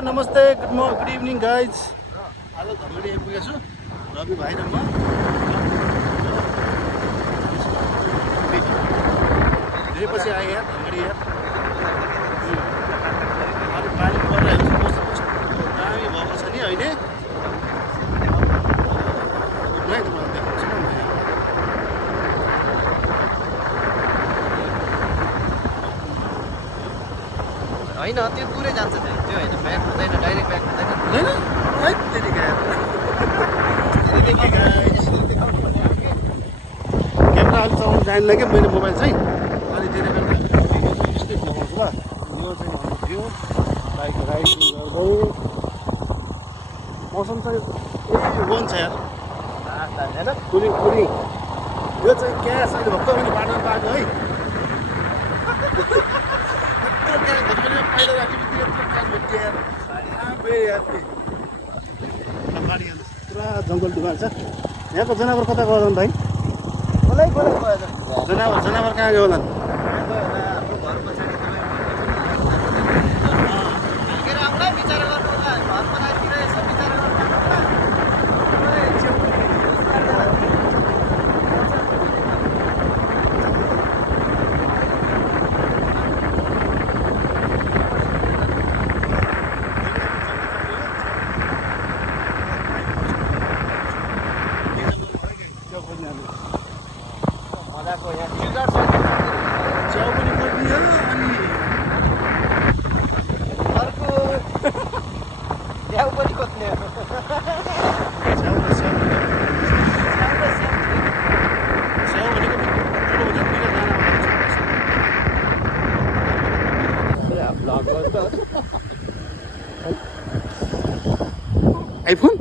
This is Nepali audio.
नमस्ते, गुड इभिनिङ गाइज। आज धनगढी आइपुगेको छु, रवि भाइ र म। धेरै पछि आएँ यहाँ धनगढी यहाँ। अलिक पानी परिरहेको छ, कस्तो कस्तो दामी भएको छ नि अहिले। गुड नाइट, तपाईँलाई देखाउँछु म यहाँ। होइन त्यो पुरै जान्छ त्यो होइन, ब्याक हुँदैन, डाइरेक्ट ब्याक हुँदैन। हुँदैन? है त्यति गएर क्यामेरा अलिक चलाउनु जान्दैन क्या मैले मोबाइल चाहिँ, अनि त्यसले गर्दा स्पिड देखाउँछु ल। यो चाहिँ हाम्रो भ्यू, बाइक राइडिङ गर्दै। मौसम चाहिँ वन छ यार, होइन कुलिङ कुलिङ। यो चाहिँ क्यास अहिले भक्क मैले बाटोमा पाएको है। पहिला राखेपछि पुरा जङ्गल दुकान छ। यहाँको जनावर कता गयो भाइ? कसलाई कसलाई गयो जनावर जनावर कहाँ गयो होला? हाम्रो घर पछाडि फर्केर आउँला, विचार गर्नु होला। घर पछाडितिर यसो विचार गर्नु मजाको यहाँ च्याउ पनि खोज्ने हो अनि अर्को ल्याउ पनि खोज्ने हो। च्याउ र स्याउ स्याउ भनेको ठुलो हुन्छ, दुईवटा दाना ब्लग गर्छ। आइफोन